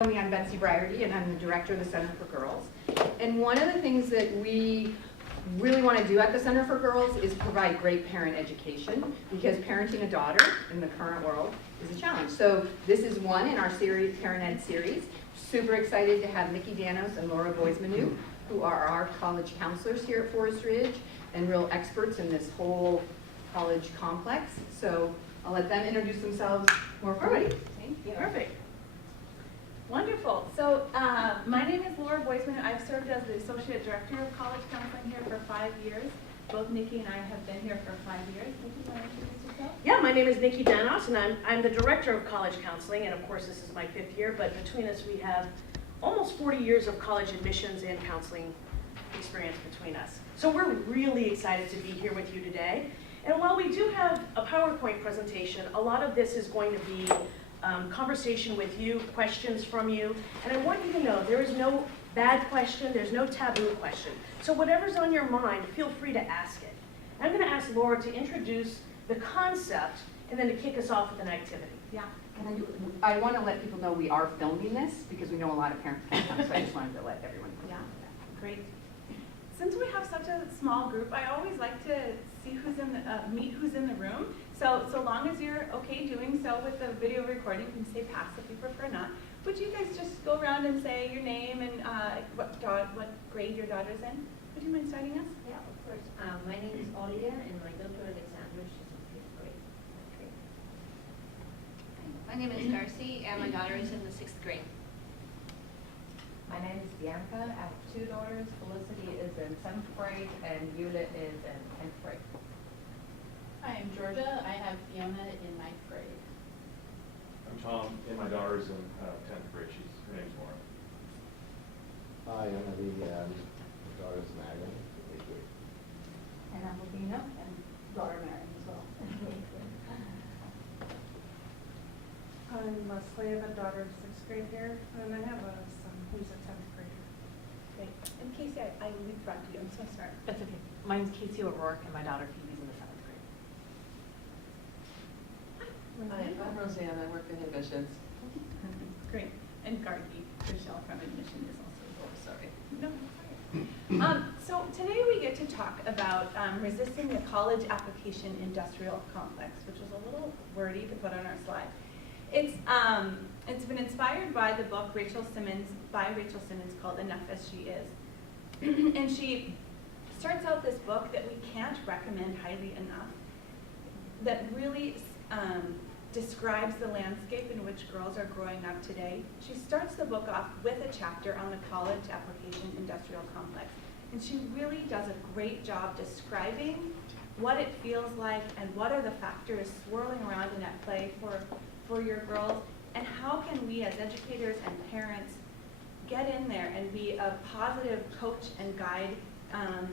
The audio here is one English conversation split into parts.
I'm Betsy Briarty, and I'm the director of the Center for Girls. And one of the things that we really want to do at the Center for Girls is provide great parent education, because parenting a daughter in the current world is a challenge. So this is one in our series, Parent Ed series. Super excited to have Nikki, Danos, and Boismenue, who are our college counselors here at Forest Ridge and real experts in this whole college complex. So I'll let them introduce themselves more fully. Thank you. Perfect. Wonderful. So my name is Boismenue. I've served as the Associate Director of College Counseling here for 5 years. Both Nikki and I have been here for 5 years. Nikki, you want to introduce yourself? Yeah, my name is Nikki Danos, and I'm the Director of College Counseling, and of course this is my 5th year, but between us we have almost 40 years of college admissions and counseling experience between us. So we're really excited to be here with you today. And while we do have a PowerPoint presentation, a lot of this is going to be conversation with you, questions from you, and I want you to know there is no bad question, there's no taboo question. So whatever's on your mind, feel free to ask it. I'm going to ask Laura to introduce the concept and then to kick us off with an activity. Yeah, and I want to let people know we are filming this because we know a lot of parents can't come, so I just wanted to let everyone know. Yeah, great. Since we have such a small group, I always like to see who's in the, meet who's in the room. So long as you're okay doing so with the video recording, you can say pass if you prefer not. Would you guys just go around and say your name and what grade your daughter's in? Would you mind starting us? Yeah, of course. My name is Olivia, and my daughter Alexandra, she's in 5th grade. My name is Darcy, and my daughter is in the 6th grade. My name is Bianca. I have 2 daughters. Felicity is in 7th grade, and Eula is in 10th grade. Hi, I'm Georgia. I have Fiona in 9th grade. I'm Tom, and my daughter's in 10th grade. Her name's Laura. Hi, I'm Olivia. My daughter's Marion, 8th grade. And I'm Lavina, and daughter Marion as well. I'm Leslie. I have a daughter in 6th grade here, and I have a son who's a 10th grader. Great. And Casey, I leapfrogged you. I'm so sorry. That's okay. My name's Casey O'Rourke, and my daughter Phoebe's in the 7th grade. Hi, I'm Roseanne. I work in admissions. Great. And Gargi, Michelle from admission is also. Oh, sorry. No, sorry. So today we get to talk about resisting the college application industrial complex, which is a little wordy to put on our slide. It's been inspired by the book Rachel Simmons called Enough as She Is. And she starts out this book that we can't recommend highly enough, that really describes the landscape in which girls are growing up today. She starts the book off with a chapter on the college application industrial complex. And she really does a great job describing what it feels like and what are the factors swirling around and at play for your girls, and how can we as educators and parents get in there and be a positive coach and guide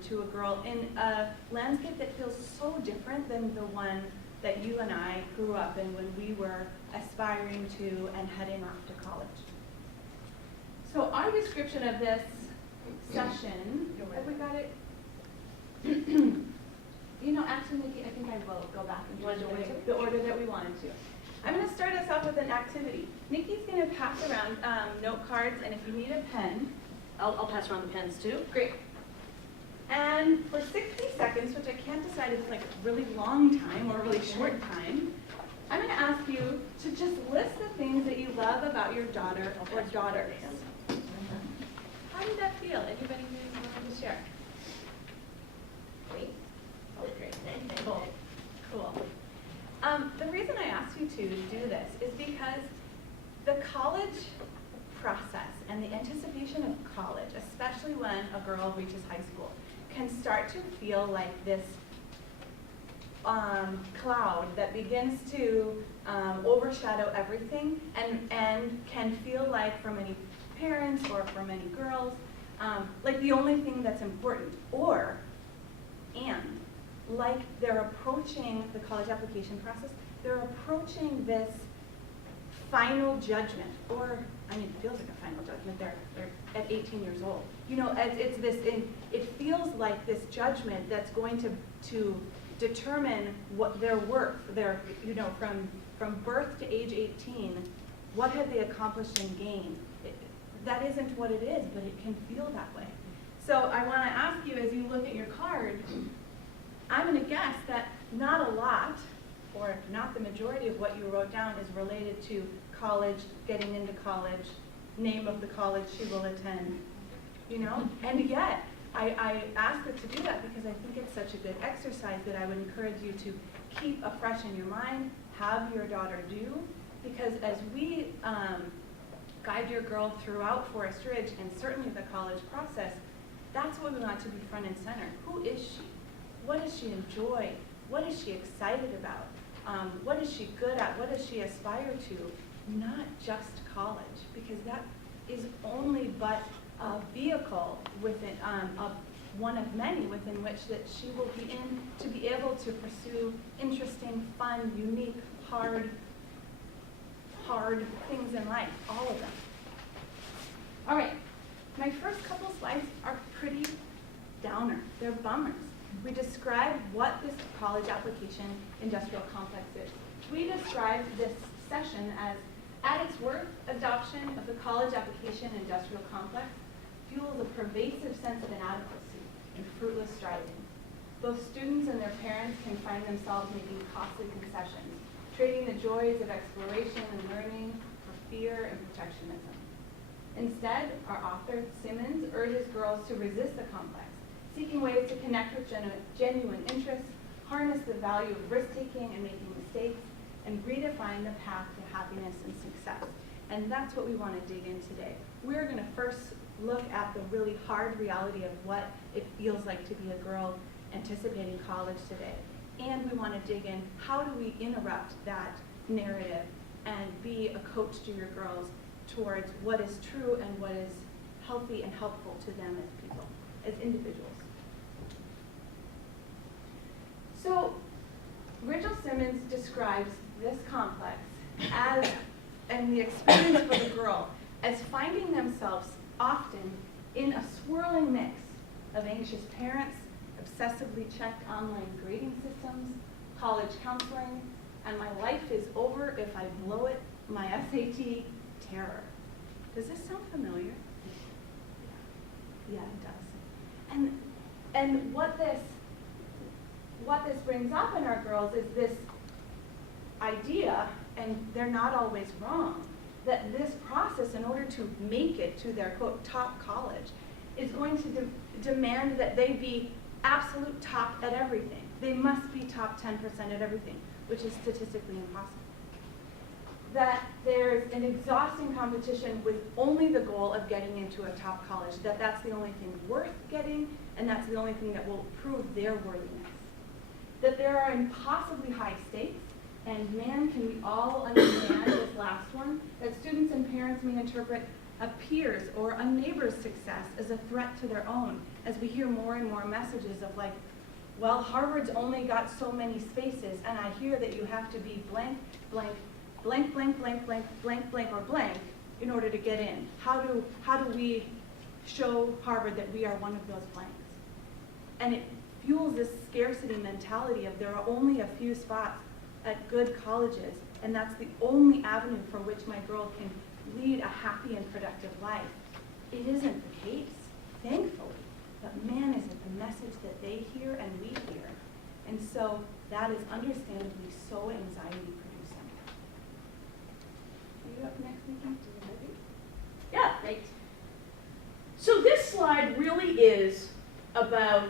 to a girl in a landscape that feels so different than the one that you and I grew up in when we were aspiring to and heading off to college. So our description of this session, have we got it? You know, actually, Nikki, I think I will go back and do the order that we wanted to. I'm going to start us off with an activity. Nikki's going to pass around note cards, and if you need a pen, I'll pass around the pens too. great. And for 60 seconds, which I can't decide if it's like a really long time or a really short time, I'm going to ask you to just list the things that you love about your daughter or daughters. How did that feel? Anybody who wanted to share? Great. Oh, great. Cool. Cool. The reason I asked you to do this is because the college process and the anticipation of college, especially when a girl reaches high school, can start to feel like this cloud that begins to overshadow everything, and can feel like for many parents or for many girls, like the only thing that's important, and like they're approaching the college application process, they're approaching this final judgment, or, I mean, it feels like a final judgment. They're at 18 years old. You know, it's this, it feels like this judgment that's going to determine what their worth, their, you know, from birth to age 18, what have they accomplished and gained? that isn't what it is, but it can feel that way. So I want to ask you, as you look at your card, I'm going to guess that not a lot, or not the majority of what you wrote down is related to college, getting into college, name of the college she will attend, you know? And yet, I asked her to do that because I think it's such a good exercise that I would encourage you to keep afresh in your mind, have your daughter do, because as we guide your girl throughout Forest Ridge and certainly the college process, that's what we want to be front and center. Who is she? What does she enjoy? What is she excited about? What is she good at? What does she aspire to? Not just college, because that is only but a vehicle within, one of many within which that she will be in to be able to pursue interesting, fun, unique, hard things in life, all of them. All right, my first couple slides are pretty downer. They're bummers. We describe what this college application industrial complex is. We describe this session as, at its worth, adoption of the college application industrial complex fuels a pervasive sense of inadequacy and fruitless striving. Both students and their parents can find themselves making costly concessions, trading the joys of exploration and learning for fear and protectionism. Instead, our author, Simmons, urges girls to resist the complex, seeking ways to connect with genuine interests, harness the value of risk-taking and making mistakes, and redefine the path to happiness and success. And that's what we want to dig in today. We're going to first look at the really hard reality of what it feels like to be a girl anticipating college today. And we want to dig in, how do we interrupt that narrative and be a coach to your girls towards what is true and what is healthy and helpful to them as people, as individuals. So, Rachel Simmons describes this complex as, and the experience for the girl, as finding themselves often in a swirling mix of anxious parents, obsessively checked online grading systems, college counseling, and my life is over if I blow it, my SAT terror. Does this sound familiar? Yeah, it does. And what this brings up in our girls is this idea, and they're not always wrong, that this process, in order to make it to their, quote, top college, is going to demand that they be absolute top at everything. They must be top 10% at everything, which is statistically impossible. That there's an exhausting competition with only the goal of getting into a top college, that that's the only thing worth getting, and that's the only thing that will prove their worthiness. That there are impossibly high stakes, and man, can we all understand this last one, that students and parents may interpret a peer's or a neighbor's success as a threat to their own, as we hear more and more messages of like, well, Harvard's only got so many spaces, and I hear that you have to be blank, blank, blank, blank, blank, blank, blank, blank, or blank in order to get in. How do we show Harvard that we are one of those blanks? And it fuels this scarcity mentality of there are only a few spots at good colleges, and that's the only avenue for which my girl can lead a happy and productive life. It isn't the case, thankfully, but man, is it the message that they hear and we hear. And so that is understandably so anxiety-producing. Are you up next, Nikki? Yeah. Great. So this slide really is about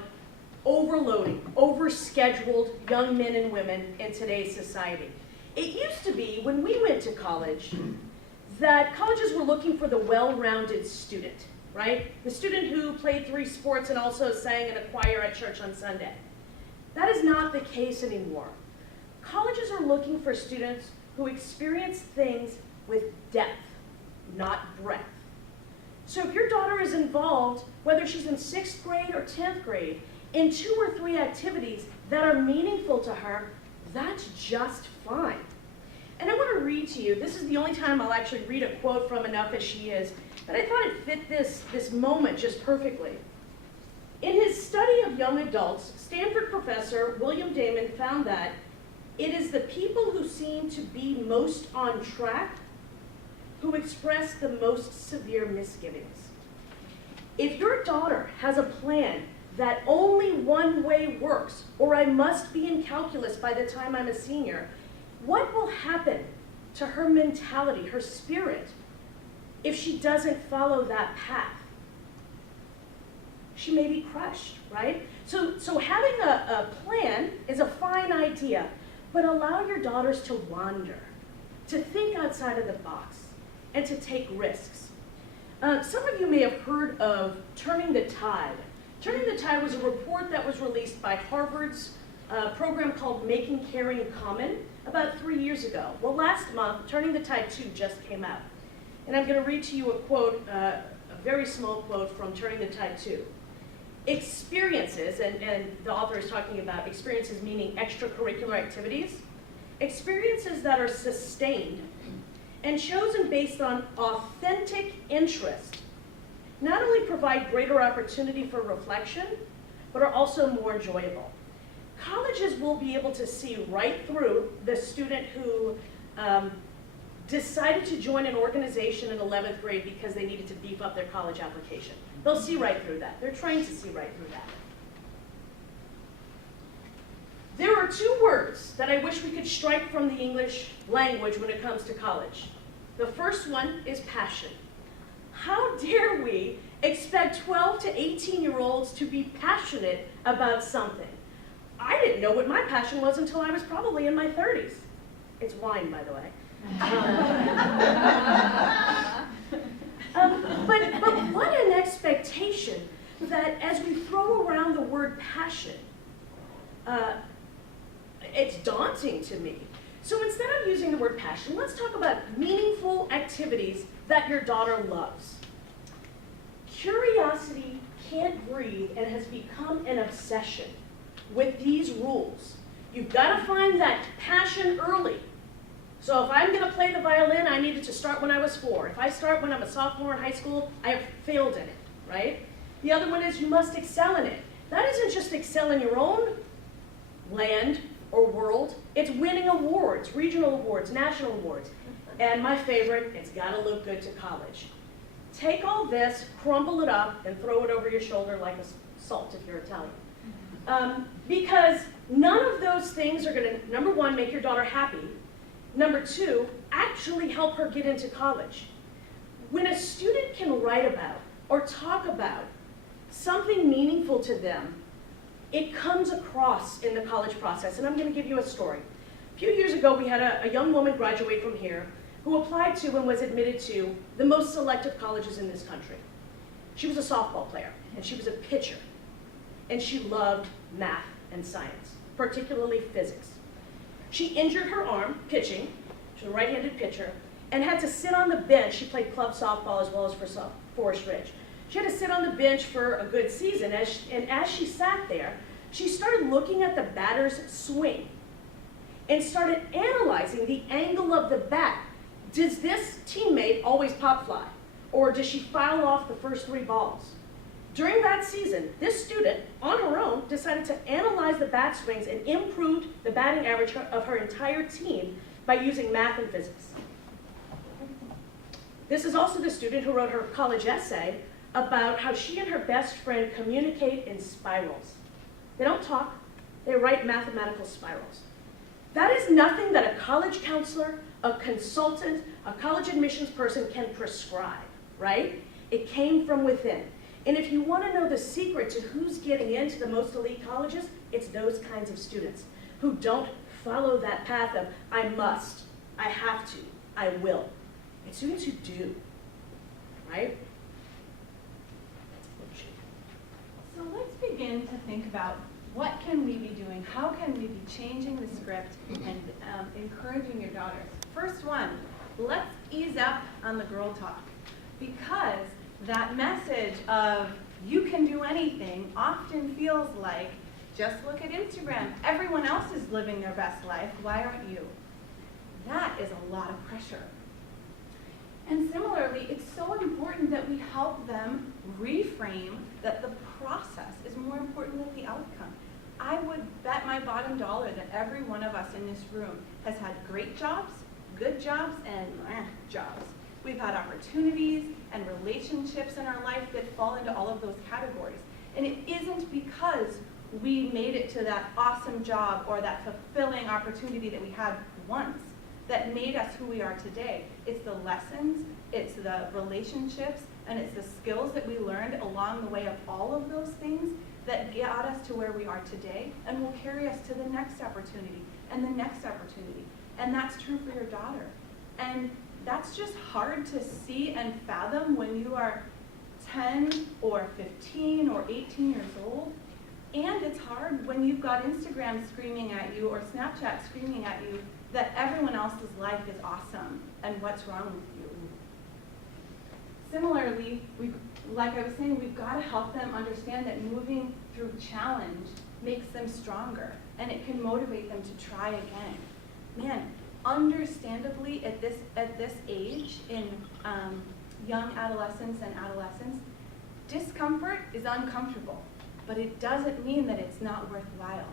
overloading, overscheduled young men and women in today's society. It used to be, when we went to college, that colleges were looking for the well-rounded student, right? The student who played 3 sports and also sang in a choir at church on Sunday. That is not the case anymore. Colleges are looking for students who experience things with depth, not breadth. So if your daughter is involved, whether she's in 6th grade or 10th grade, in 2 or 3 activities that are meaningful to her, that's just fine. And I want to read to you, this is the only time I'll actually read a quote from Enough As She Is, but I thought it fit this moment just perfectly. In his study of young adults, Stanford professor William Damon found that it is the people who seem to be most on track who express the most severe misgivings. If your daughter has a plan that only one way works, or I must be in calculus by the time I'm a senior, what will happen to her mentality, her spirit, if she doesn't follow that path? She may be crushed, right? So having a plan is a fine idea, but allow your daughters to wander, to think outside of the box, and to take risks. Some of you may have heard of Turning the Tide. Turning the Tide was a report that was released by Harvard's program called Making Caring Common about 3 years ago. Well, last month, Turning the Tide 2 just came out. And I'm going to read to you a quote, a very small quote from Turning the Tide 2. Experiences, and the author is talking about experiences meaning extracurricular activities, experiences that are sustained and chosen based on authentic interest not only provide greater opportunity for reflection, but are also more enjoyable. Colleges will be able to see right through the student who decided to join an organization in 11th grade because they needed to beef up their college application. They'll see right through that. They're trained to see right through that. There are 2 words that I wish we could strike from the English language when it comes to college. The first one is passion. How dare we expect 12 to 18-year-olds to be passionate about something? I didn't know what my passion was until I was probably in my 30s. It's wine, by the way. But what an expectation that as we throw around the word passion, it's daunting to me. So instead of using the word passion, let's talk about meaningful activities that your daughter loves. Curiosity can't breathe and has become an obsession with these rules. You've got to find that passion early. So if I'm going to play the violin, I needed to start when I was 4. If I start when I'm a sophomore in high school, I have failed in it, right? The other one is you must excel in it. That isn't just excel in your own land or world. It's winning awards, regional awards, national awards. And my favorite, it's got to look good to college. Take all this, crumble it up, and throw it over your shoulder like a salt if you're Italian. Because none of those things are going to, number one, make your daughter happy. Number 2, actually help her get into college. When a student can write about or talk about something meaningful to them, it comes across in the college process. And I'm going to give you a story. A few years ago, we had a young woman graduate from here who applied to and was admitted to the most selective colleges in this country. She was a softball player, and she was a pitcher. And she loved math and science, particularly physics. She injured her arm pitching, she was a right-handed pitcher, and had to sit on the bench. She played club softball as well as for Forest Ridge. She had to sit on the bench for a good season, and as she sat there, she started looking at the batter's swing and started analyzing the angle of the bat. Does this teammate always pop fly, or does she foul off the first 3 balls? During that season, this student, on her own, decided to analyze the bat swings and improved the batting average of her entire team by using math and physics. This is also the student who wrote her college essay about how she and her best friend communicate in spirals. They don't talk, they write mathematical spirals. That is nothing that a college counselor, a consultant, a college admissions person can prescribe, right? It came from within. And if you want to know the secret to who's getting into the most elite colleges, it's those kinds of students who don't follow that path of, I must, I have to, I will. It's students who do, right? So let's begin to think about what can we be doing? How can we be changing the script and encouraging your daughters? First one, let's ease up on the girl talk, because that message of you can do anything often feels like, just look at Instagram. Everyone else is living their best life. Why aren't you? That is a lot of pressure. And similarly, it's so important that we help them reframe that the process is more important than the outcome. I would bet my bottom dollar that every one of us in this room has had great jobs, good jobs, and jobs. we've had opportunities and relationships in our life that fall into all of those categories. And it isn't because we made it to that awesome job or that fulfilling opportunity that we had once that made us who we are today. It's the lessons, it's the relationships, and it's the skills that we learned along the way of all of those things that got us to where we are today and will carry us to the next opportunity and the next opportunity. And that's true for your daughter. And that's just hard to see and fathom when you are 10 or 15 or 18 years old. And it's hard when you've got Instagram screaming at you or Snapchat screaming at you that everyone else's life is awesome and what's wrong with you. Similarly, like I was saying, we've got to help them understand that moving through challenge makes them stronger and it can motivate them to try again. Man, understandably at this age in young adolescents and adolescents, discomfort is uncomfortable, but it doesn't mean that it's not worthwhile.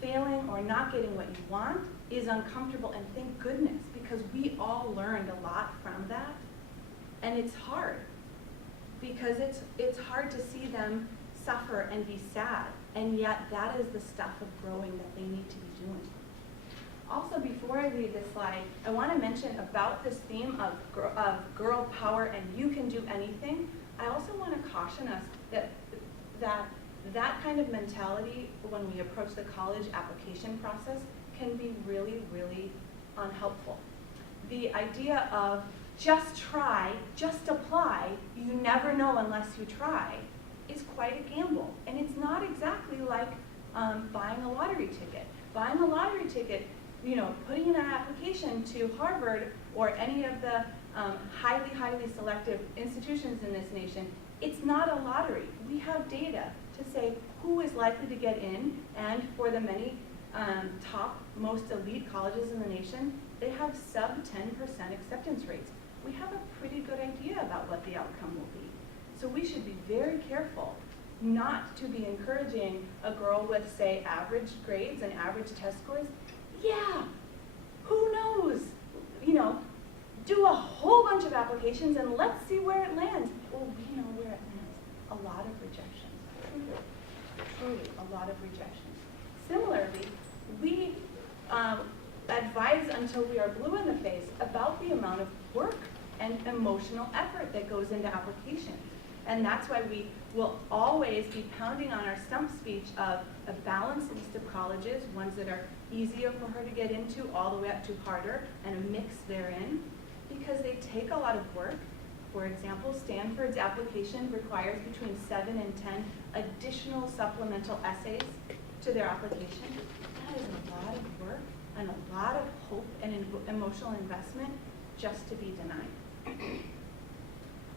Failing or not getting what you want is uncomfortable, and thank goodness, because we all learned a lot from that. And it's hard, because it's hard to see them suffer and be sad, and yet that is the stuff of growing that they need to be doing. Also, before I leave this slide, I want to mention about this theme of girl power and you can do anything. I also want to caution us that kind of mentality when we approach the college application process can be really, really unhelpful. The idea of just try, just apply, you never know unless you try, is quite a gamble. And it's not exactly like buying a lottery ticket. Buying a lottery ticket, you know, putting in an application to Harvard or any of the highly, highly selective institutions in this nation, it's not a lottery. We have data to say who is likely to get in, and for the many top, most elite colleges in the nation, they have sub 10% acceptance rates. We have a pretty good idea about what the outcome will be. So we should be very careful not to be encouraging a girl with, say, average grades and average test scores. Yeah, who knows? You know, do a whole bunch of applications and let's see where it lands. Well, we know where it lands. A lot of rejections. Truly, a lot of rejections. Similarly, we advise until we are blue in the face about the amount of work and emotional effort that goes into applications. And that's why we will always be pounding on our stump speech of a balanced list of colleges, ones that are easier for her to get into all the way up to harder, and a mix therein, because they take a lot of work. For example, Stanford's application requires between 7 and 10 additional supplemental essays to their application. That is a lot of work and a lot of hope and emotional investment just to be denied.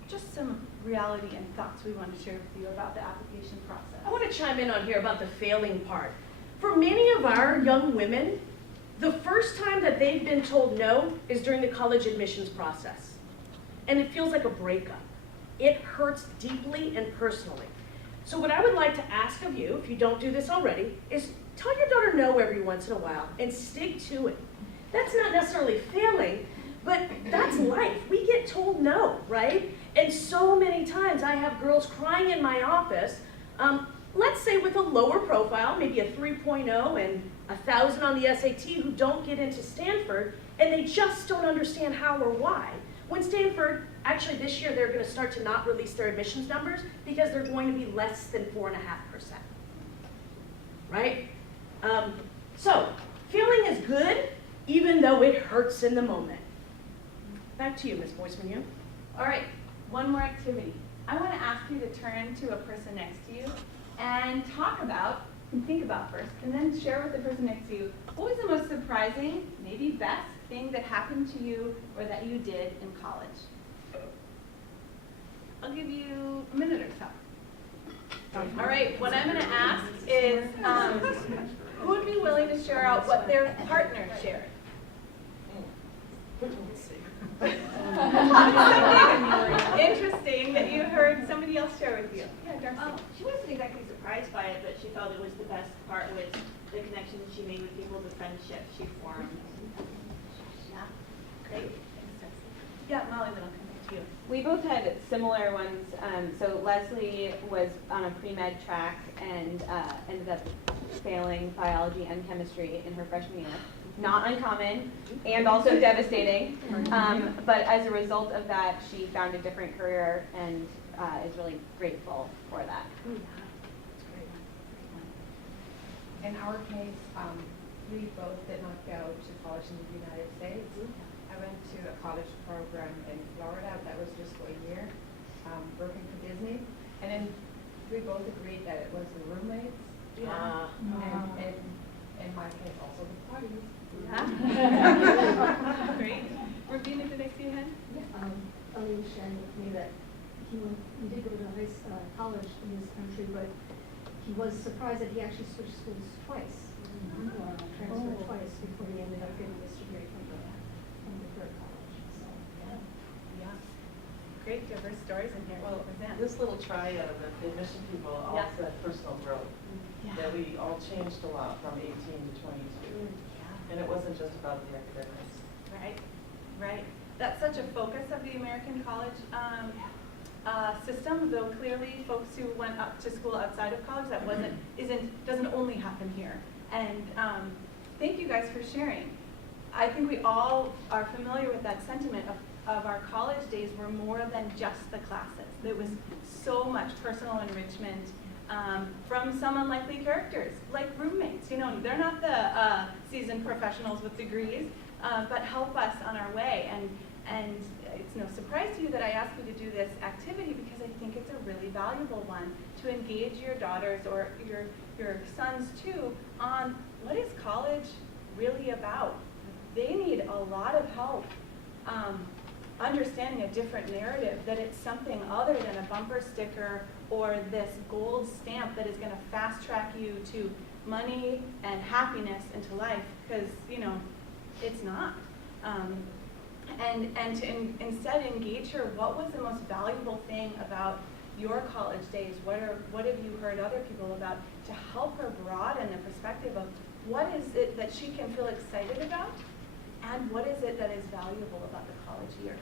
Just some reality and thoughts we want to share with you about the application process. I want to chime in on here about the failing part. For many of our young women, the first time that they've been told no is during the college admissions process. And it feels like a breakup. It hurts deeply and personally. So what I would like to ask of you, if you don't do this already, is tell your daughter no every once in a while and stick to it. That's not necessarily failing, but that's life. We get told no, right? And so many times I have girls crying in my office, let's say with a lower profile, maybe a 3.0 and 1,000 on the SAT, who don't get into Stanford, and they just don't understand how or why. When Stanford, actually this year, they're going to start to not release their admissions numbers because they're going to be less than 4.5%, right? So, failing is good, even though it hurts in the moment. Back to you, Ms. Boismenue. All right, one more activity. I want to ask you to turn to a person next to you and talk about, and think about first, and then share with the person next to you, what was the most surprising, maybe best, thing that happened to you or that you did in college? I'll give you a minute or so. All right, what I'm going to ask is, who would be willing to share out what their partner shared? Interesting that you heard somebody else share with you. Yeah, Darcy. She wasn't exactly surprised by it, but she felt it was the best part was the connections she made with people, the friendships she formed. Yeah, great. Thanks, Darcy. Yeah, Molly Middleton. to you. We both had similar ones. So Leslie was on a pre-med track and ended up failing biology and chemistry in her freshman year. Not uncommon and also devastating. But as a result of that, she found a different career and is really grateful for that. In our case, we both did not go to college in the United States. I went to a college program in Florida that was just for a year, working for Disney. And then we both agreed that it was the roommates. And in my case, also the parties. Great. Rubina, did I see your hand? Ellie was sharing with me that he did go to college in this country, but he was surprised that he actually switched schools twice. Transferred twice before he ended up getting this degree from the third college. So, Yeah. Great, diverse stories in here. Well, Roseanne. this little triad of the admission people all Yeah. said personal growth. That we all changed a lot from 18 to 22. And it wasn't just about the academics. Right, right. That's such a focus of the American college system, though clearly folks who went up to school outside of college, that doesn't only happen here. And thank you guys for sharing. I think we all are familiar with that sentiment of our college days were more than just the classes. There was so much personal enrichment from some unlikely characters, like roommates. You know, they're not the seasoned professionals with degrees, but help us on our way. And it's no surprise to you that I asked you to do this activity because I think it's a really valuable one to engage your daughters or your sons too on what is college really about. They need a lot of help understanding a different narrative, that it's something other than a bumper sticker or this gold stamp that is going to fast track you to money and happiness into life, because, you know, it's not. And to instead engage her, what was the most valuable thing about your college days? What have you heard other people about, to help her broaden the perspective of what is it that she can feel excited about, and what is it that is valuable about the college years?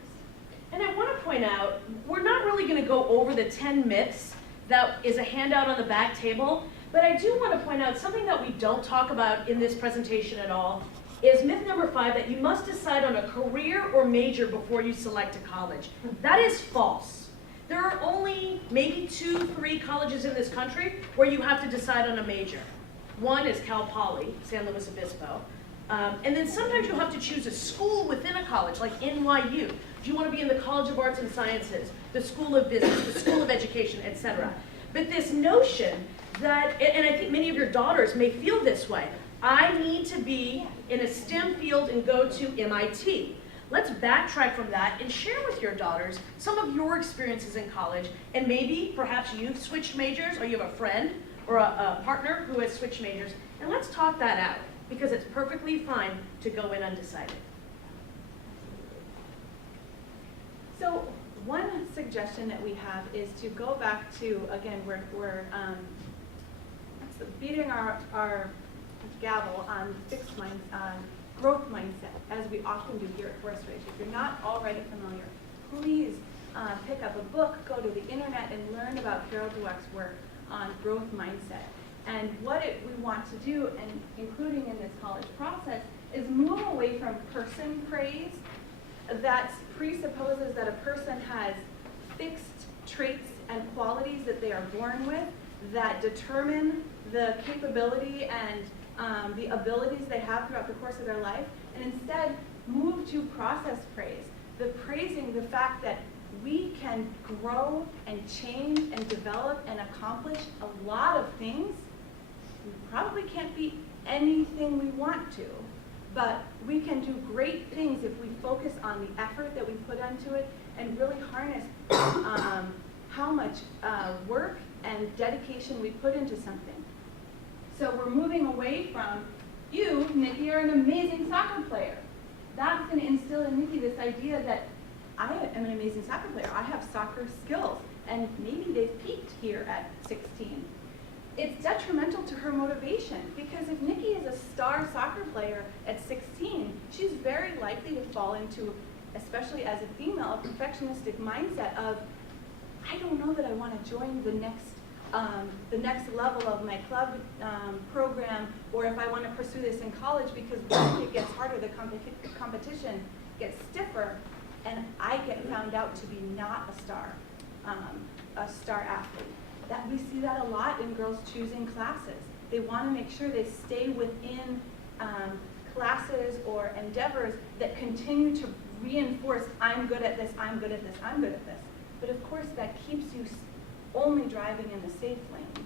And I want to point out, we're not really going to go over the 10 myths that is a handout on the back table, but I do want to point out something that we don't talk about in this presentation at all is myth number 5, that you must decide on a career or major before you select a college. That is false. There are only maybe 2-3 colleges in this country where you have to decide on a major. One is Cal Poly, San Luis Obispo. And then sometimes you'll have to choose a school within a college, like NYU. Do you want to be in the College of Arts and Sciences, the School of Business, the School of Education, etc.? But this notion that, and I think many of your daughters may feel this way, I need to be in a STEM field and go to MIT. Let's backtrack from that and share with your daughters some of your experiences in college, and maybe perhaps you've switched majors, or you have a friend or a partner who has switched majors, and let's talk that out, because it's perfectly fine to go in undecided. So one suggestion that we have is to go back to, again, we're beating our gavel on fixed mind, growth mindset, as we often do here at Forest Ridge. If you're not already familiar, please pick up a book, go to the internet, and learn about Carol Dweck's work on growth mindset. And what we want to do, and including in this college process, is move away from person praise that presupposes that a person has fixed traits and qualities that they are born with that determine the capability and the abilities they have throughout the course of their life, and instead move to process praise, the praising the fact that we can grow and change and develop and accomplish a lot of things. We probably can't be anything we want to, but we can do great things if we focus on the effort that we put into it and really harness how much work and dedication we put into something. So we're moving away from, you, Nikki, are an amazing soccer player. That's going to instill in Nikki this idea that I am an amazing soccer player. I have soccer skills, and maybe they've peaked here at 16. It's detrimental to her motivation, because if Nikki is a star soccer player at 16, she's very likely to fall into especially as a female, a perfectionistic mindset of, I don't know that I want to join the next level of my club program, or if I want to pursue this in college, because when it gets harder, the competition gets stiffer, and I get found out to be not a star athlete. That we see that a lot in girls choosing classes. They want to make sure they stay within classes or endeavors that continue to reinforce, I'm good at this, I'm good at this, I'm good at this. But of course, that keeps you only driving in the safe lane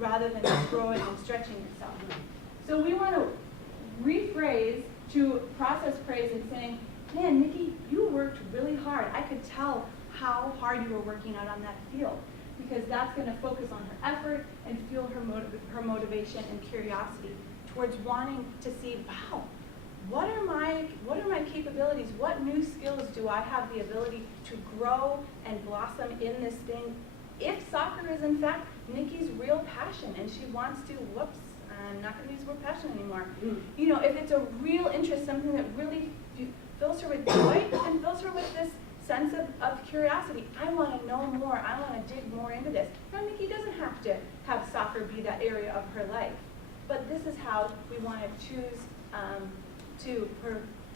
rather than just growing and stretching yourself. So we want to rephrase to process praise and saying, man, Nikki, you worked really hard. I could tell how hard you were working out on that field, because that's going to focus on her effort and fuel her motivation and curiosity towards wanting to see, wow, what are my capabilities? What new skills do I have the ability to grow and blossom in this thing? If soccer is in fact Nikki's real passion and she wants to, whoops, I'm not going to use the word passion anymore. You know, if it's a real interest, something that really fills her with joy and fills her with this sense of curiosity. I want to know more. I want to dig more into this. Now, Nikki doesn't have to have soccer be that area of her life, but this is how we want to choose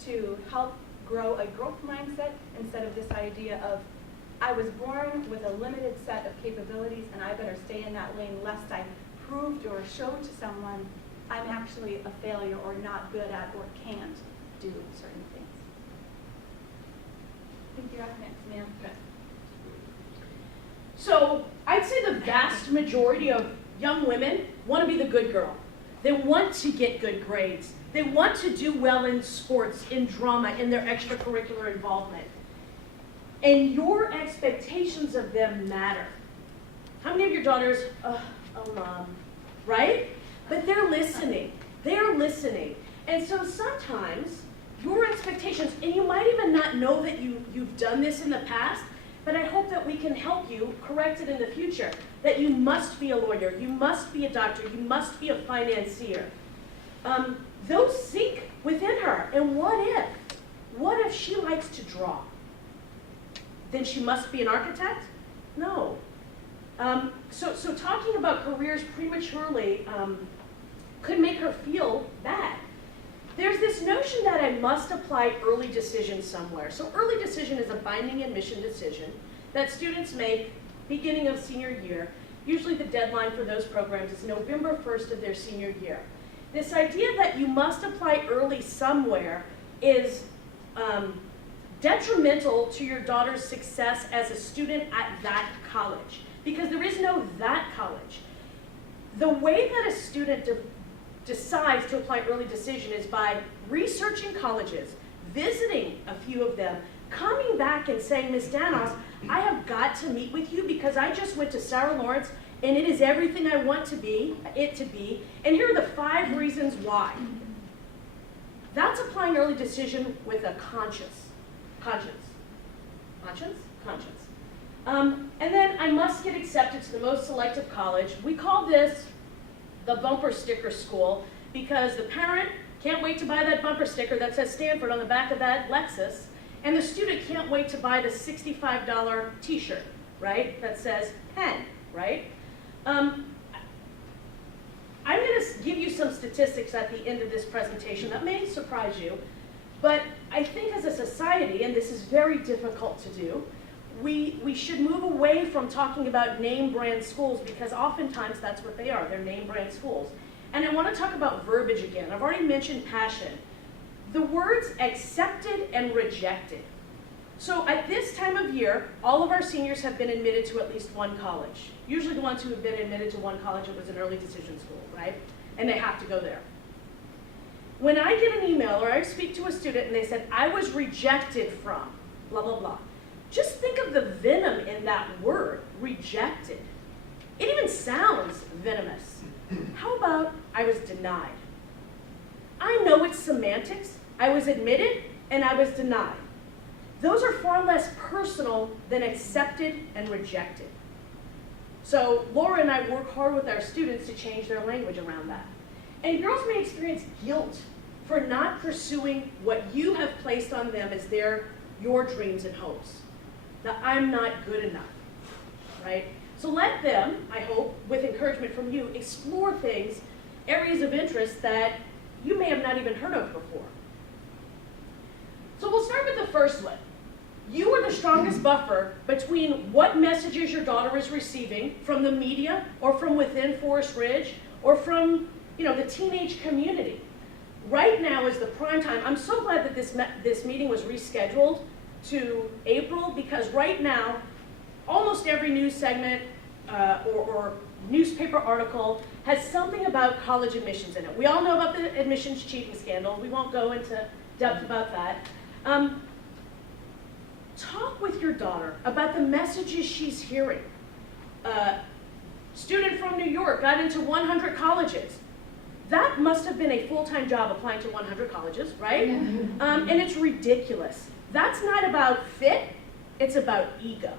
to help grow a growth mindset instead of this idea of, I was born with a limited set of capabilities and I better stay in that lane lest I proved or showed to someone I'm actually a failure or not good at or can't do certain things. I think you're up next, ma'am. Good. So I'd say the vast majority of young women want to be the good girl. They want to get good grades. They want to do well in sports, in drama, in their extracurricular involvement. And your expectations of them matter. How many of your daughters, oh mom, right? But they're listening. They're listening. And so sometimes your expectations, and you might even not know that you've done this in the past, but I hope that we can help you correct it in the future, that you must be a lawyer, you must be a doctor, you must be a financier. Those sink within her. And what if she likes to draw? Then she must be an architect? No. So talking about careers prematurely could make her feel bad. There's this notion that I must apply early decision somewhere. So early decision is a binding admission decision that students make beginning of senior year. Usually the deadline for those programs is November 1st of their senior year. This idea that you must apply early somewhere is detrimental to your daughter's success as a student at that college, because there is no that college. The way that a student decides to apply early decision is by researching colleges, visiting a few of them, coming back and saying, Ms. Danos, I have got to meet with you because I just went to Sarah Lawrence and it is everything I want it to be, and here are the 5 reasons why. That's applying early decision with a conscience. And then I must get accepted to the most selective college. We call this the bumper sticker school because the parent can't wait to buy that bumper sticker that says Stanford on the back of that Lexus, and the student can't wait to buy the $65 t-shirt, right, that says Penn, right? I'm going to give you some statistics at the end of this presentation that may surprise you, but I think as a society, and this is very difficult to do, we should move away from talking about name brand schools because oftentimes that's what they are, they're name brand schools. And I want to talk about verbiage again. I've already mentioned passion. The words accepted and rejected. So at this time of year, all of our seniors have been admitted to at least one college. Usually the ones who have been admitted to one college, it was an early decision school, right? And they have to go there. When I get an email or I speak to a student and they said, I was rejected from, blah, blah, blah. Just think of the venom in that word, rejected. It even sounds venomous. How about I was denied? I know it's semantics. I was admitted and I was denied. Those are far less personal than accepted and rejected. So Laura and I work hard with our students to change their language around that. And girls may experience guilt for not pursuing what you have placed on them as their your dreams and hopes, that I'm not good enough, right? So let them, I hope, with encouragement from you, explore things, areas of interest that you may have not even heard of before. So we'll start with the first one. You are the strongest buffer between what messages your daughter is receiving from the media or from within Forest Ridge or from, the teenage community. Right now is the prime time. I'm so glad that this meeting was rescheduled to April, because right now, almost every news segment or newspaper article has something about college admissions in it. We all know about the admissions cheating scandal. We won't go into depth about that. Talk with your daughter about the messages she's hearing. Student from New York got into 100 colleges. That must have been a full-time job applying to 100 colleges, right? And it's ridiculous. That's not about fit, it's about ego.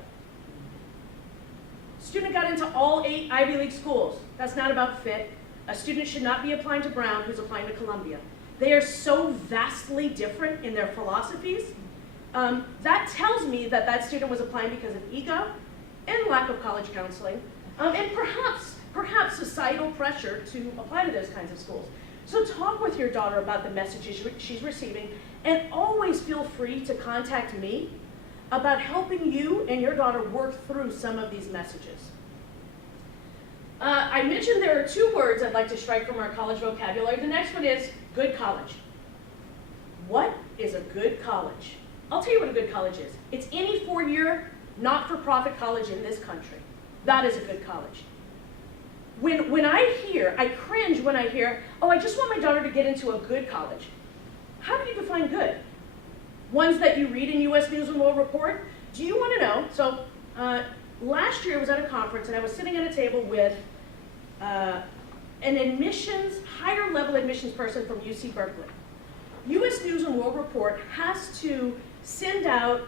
Student got into all 8 Ivy League schools. That's not about fit. A student should not be applying to Brown who's applying to Columbia. They are so vastly different in their philosophies. That tells me that that student was applying because of ego and lack of college counseling, and perhaps societal pressure to apply to those kinds of schools. So talk with your daughter about the messages she's receiving, and always feel free to contact me about helping you and your daughter work through some of these messages. I mentioned there are 2 words I'd like to strike from our college vocabulary. The next one is good college. What is a good college? I'll tell you what a good college is. It's any 4-year, not-for-profit college in this country. That is a good college. When I cringe when I hear, oh, I just want my daughter to get into a good college. How do you define good? Ones that you read in U.S. News and World Report? Do you want to know? So last year I was at a conference and I was sitting at a table with an higher level admissions person from UC Berkeley. U.S. News and World Report has to send out,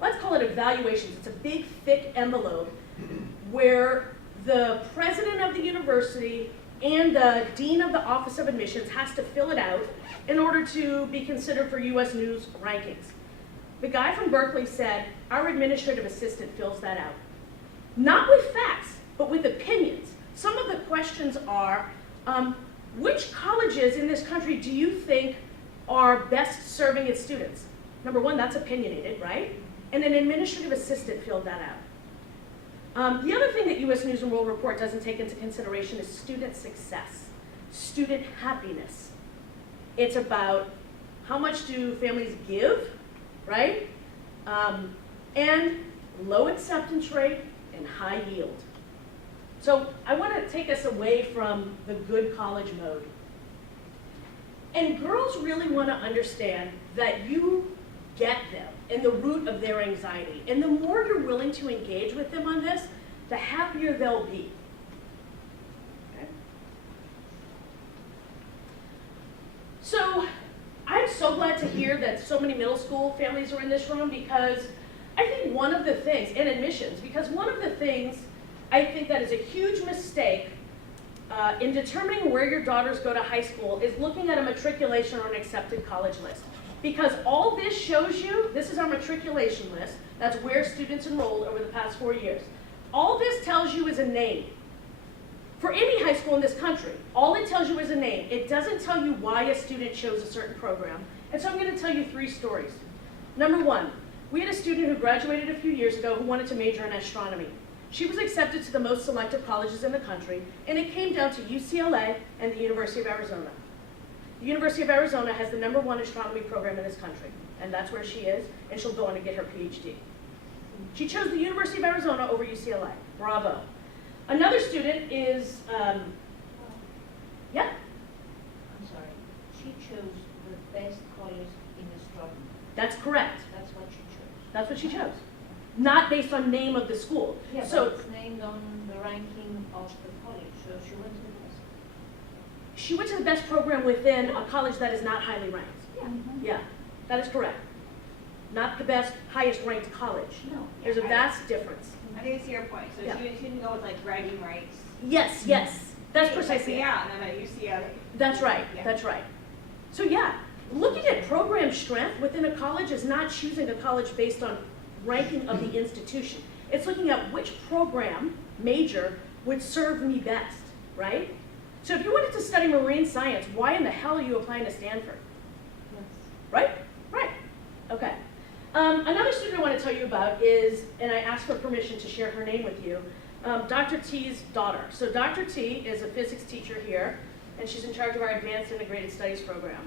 let's call it evaluations. It's a big, thick envelope where the president of the university and the dean of the Office of Admissions has to fill it out in order to be considered for U.S. News rankings. The guy from Berkeley said, our administrative assistant fills that out. Not with facts, but with opinions. Some of the questions are, which colleges in this country do you think are best serving its students? Number 1, that's opinionated, right? And an administrative assistant filled that out. The other thing that U.S. News and World Report doesn't take into consideration is student success, student happiness. It's about how much do families give, right? And low acceptance rate and high yield. So I want to take us away from the good college mode. And girls really want to understand that you get them and the root of their anxiety. And the more you're willing to engage with them on this, the happier they'll be. Okay? So I'm so glad to hear that so many middle school families are in this room, because I think one of the things, in admissions, because one of the things I think that is a huge mistake in determining where your daughters go to high school is looking at a matriculation or an accepted college list. Because all this shows you, this is our matriculation list, that's where students enrolled over the past 4 years. All this tells you is a name. For any high school in this country, all it tells you is a name. It doesn't tell you why a student chose a certain program. And so I'm going to tell you 3 stories. Number 1, we had a student who graduated a few years ago who wanted to major in astronomy. She was accepted to the most selective colleges in the country, and it came down to UCLA and the University of Arizona. The University of Arizona has the #1 astronomy program in this country, and that's where she is, and she'll go on to get her PhD. She chose the University of Arizona over UCLA. Bravo. Another student is, yeah? I'm sorry. She chose the best college in astronomy. That's correct. That's what she chose. That's what she chose. Not based on name of the school. Yeah, so but it's named on the ranking of the college, so she went to the best. She went to the best program within a college that is not highly ranked. Yeah. Yeah, that is correct. Not the best, highest ranked college. No. There's a vast difference. I think it's your point. So Yeah. she didn't go with like bragging rights. Yes, yes. That's precisely it. Yeah, and then at UCLA. That's right, Yeah. that's right. So yeah, looking at program strength within a college is not choosing a college based on ranking of the institution. It's looking at which program, major, would serve me best, right? So if you wanted to study marine science, why in the hell are you applying to Stanford? Yes. Right? Right. Okay. Another student I want to tell you about is, and I asked for permission to share her name with you, Dr. T's daughter. So Dr. T is a physics teacher here, and she's in charge of our Advanced Integrated Studies program.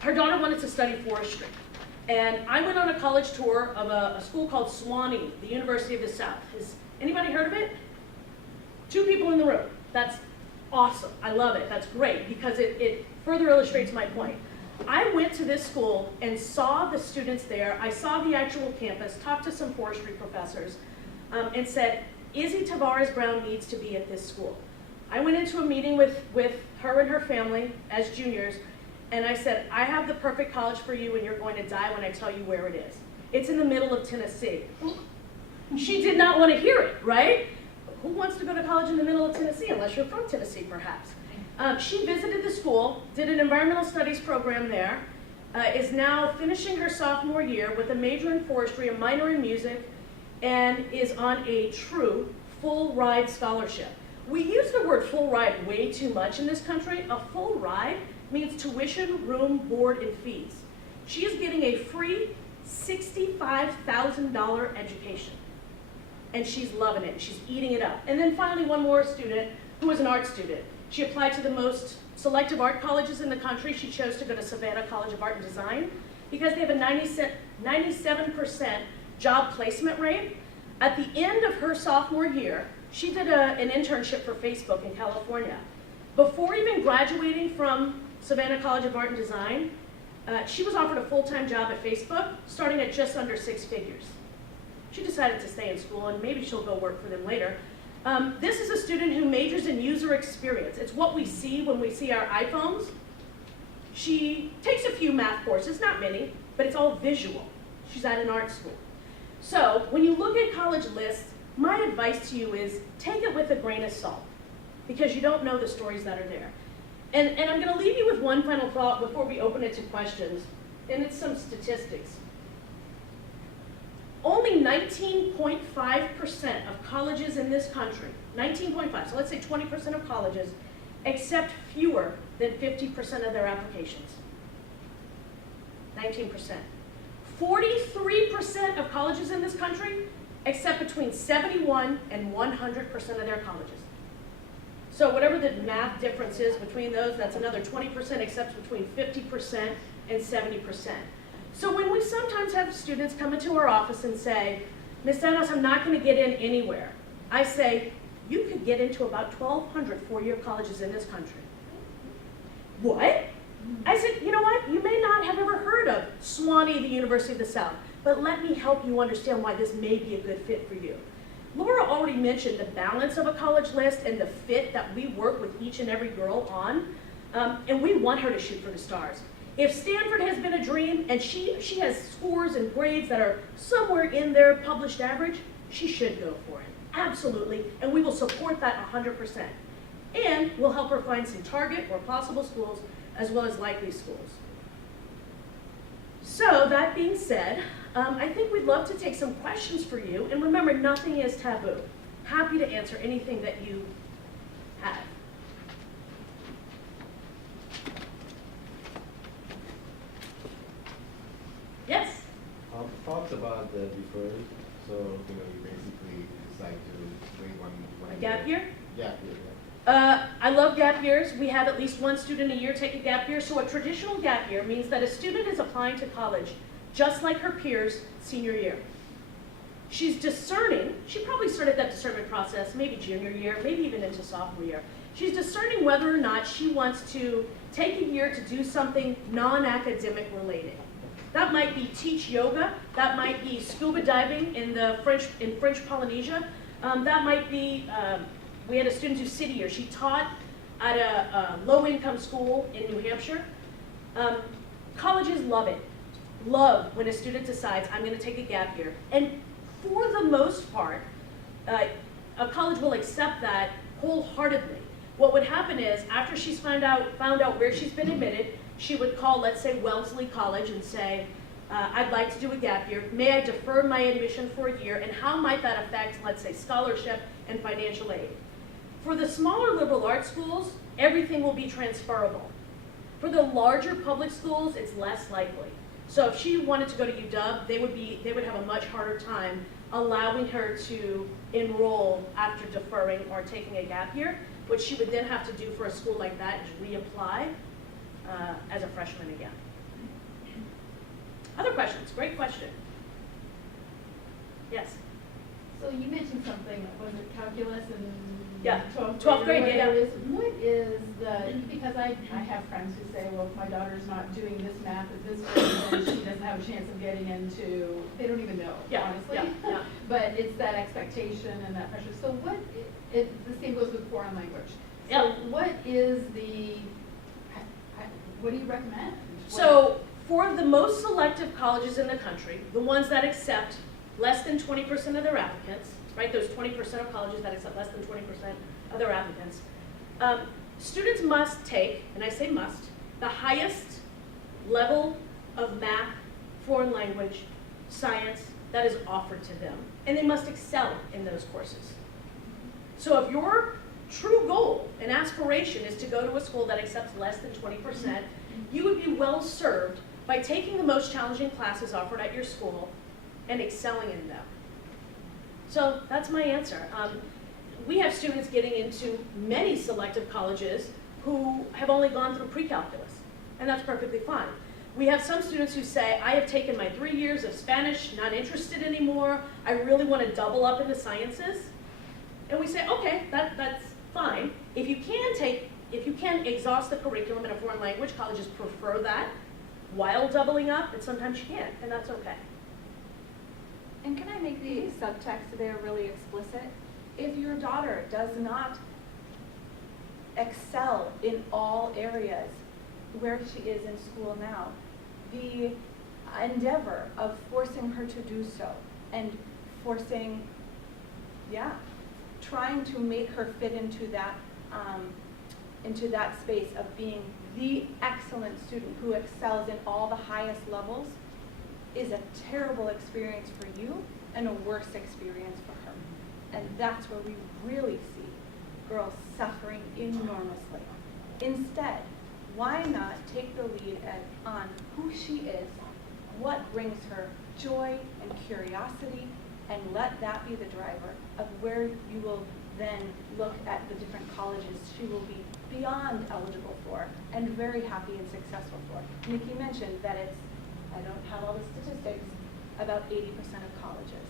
Her daughter wanted to study forestry. And I went on a college tour of a school called Sewanee, the University of the South. Has anybody heard of it? 2 people in the room. That's awesome. I love it. That's great because it further illustrates my point. I went to this school and saw the students there. I saw the actual campus, talked to some forestry professors, and said, Izzy Tavares Brown needs to be at this school. I went into a meeting with her and her family as juniors, and I said, I have the perfect college for you and you're going to die when I tell you where it is. It's in the middle of Tennessee. She did not want to hear it, right? Who wants to go to college in the middle of Tennessee, unless you're from Tennessee, perhaps? She visited the school, did an environmental studies program there, is now finishing her sophomore year with a major in forestry, a minor in music, and is on a true full ride scholarship. We use the word full ride way too much in this country. A full ride means tuition, room, board, and fees. She is getting a free $65,000 education. And she's loving it, she's eating it up. And then finally, one more student who was an art student. She applied to the most selective art colleges in the country. She chose to go to Savannah College of Art and Design because they have a 97% job placement rate. At the end of her sophomore year, she did an internship for Facebook in California. Before even graduating from Savannah College of Art and Design, she was offered a full-time job at Facebook, starting at just under 6 figures. She decided to stay in school, and maybe she'll go work for them later. This is a student who majors in user experience. It's what we see when we see our iPhones. She takes a few math courses, not many, but it's all visual. She's at an art school. So when you look at college lists, my advice to you is take it with a grain of salt, because you don't know the stories that are there. And I'm going to leave you with one final thought before we open it to questions, and it's some statistics. Only 19.5% of colleges in this country, 19.5, so let's say 20% of colleges, accept fewer than 50% of their applications. 19%. 43% of colleges in this country accept between 71 and 100% of their colleges. So whatever the math difference is between those, that's another 20% accepts between 50% and 70%. So when we sometimes have students come into our office and say, Ms. Danos, I'm not going to get in anywhere, I say, you could get into about 1,200 four-year colleges in this country. What? I said, you know what? You may not have ever heard of Sewanee, the University of the South, but let me help you understand why this may be a good fit for you. Laura already mentioned the balance of a college list and the fit that we work with each and every girl on, and we want her to shoot for the stars. If Stanford has been a dream and she has scores and grades that are somewhere in their published average, she should go for it. Absolutely, and we will support that 100%. And we'll help her find some target or possible schools as well as likely schools. So that being said, I think we'd love to take some questions for you. And remember, nothing is taboo. Happy to answer anything that you have. Yes? Thoughts about the deferred, so, you basically decide to bring one A gap year? Gap year, I love gap years. We have at least one student a year take a gap year. So a traditional gap year means that a student is applying to college just like her peers senior year. She's discerning, she probably started that discernment process maybe junior year, maybe even into sophomore year. She's discerning whether or not she wants to take a year to do something non-academic related. That might be teach yoga, that might be scuba diving in French Polynesia, that might be, we had a student do city year. She taught at a low-income school in New Hampshire. Colleges love it. Love when a student decides, I'm going to take a gap year. And for the most part, a college will accept that wholeheartedly. What would happen is, after she's found out where she's been admitted, she would call, let's say, Wellesley College and say, I'd like to do a gap year. May I defer my admission for a year? And how might that affect, let's say, scholarship and financial aid? For the smaller liberal arts schools, everything will be transferable. For the larger public schools, it's less likely. So if she wanted to go to UW, they would have a much harder time allowing her to enroll after deferring or taking a gap year. What she would then have to do for a school like that is reapply as a freshman again. Other questions? Great question. Yes? So you mentioned something, was it calculus and Yeah, 12th grade, grade? yeah. What is the, because I have friends who say, well, if my daughter's not doing this math at this grade, then she doesn't have a chance of getting into, they don't even know, honestly. Yeah. But it's that expectation and that pressure. So what, the same goes with foreign language. So Yeah. what is what do you recommend? So for the most selective colleges in the country, the ones that accept less than 20% of their applicants, right, those 20% of colleges that accept less than 20% of their applicants, students must take, and I say must, the highest level of math, foreign language, science that is offered to them. And they must excel in those courses. So if your true goal and aspiration is to go to a school that accepts less than 20%, you would be well served by taking the most challenging classes offered at your school and excelling in them. So that's my answer. We have students getting into many selective colleges who have only gone through pre-calculus, and that's perfectly fine. We have some students who say, I have taken my 3 years of Spanish, not interested anymore, I really want to double up in the sciences. And we say, okay, that's fine. If you can exhaust the curriculum in a foreign language, colleges prefer that while doubling up, and sometimes you can't, and that's okay. And can I make the subtext there really explicit? If your daughter does not excel in all areas where she is in school now, the endeavor of forcing her to do so and trying to make her fit into that space of being the excellent student who excels in all the highest levels is a terrible experience for you and a worse experience for her. And that's where we really see girls suffering enormously. Instead, why not take the lead on who she is, what brings her joy and curiosity, and let that be the driver of where you will then look at the different colleges she will be beyond eligible for and very happy and successful for. Nikki mentioned that it's, I don't have all the statistics, about 80% of colleges.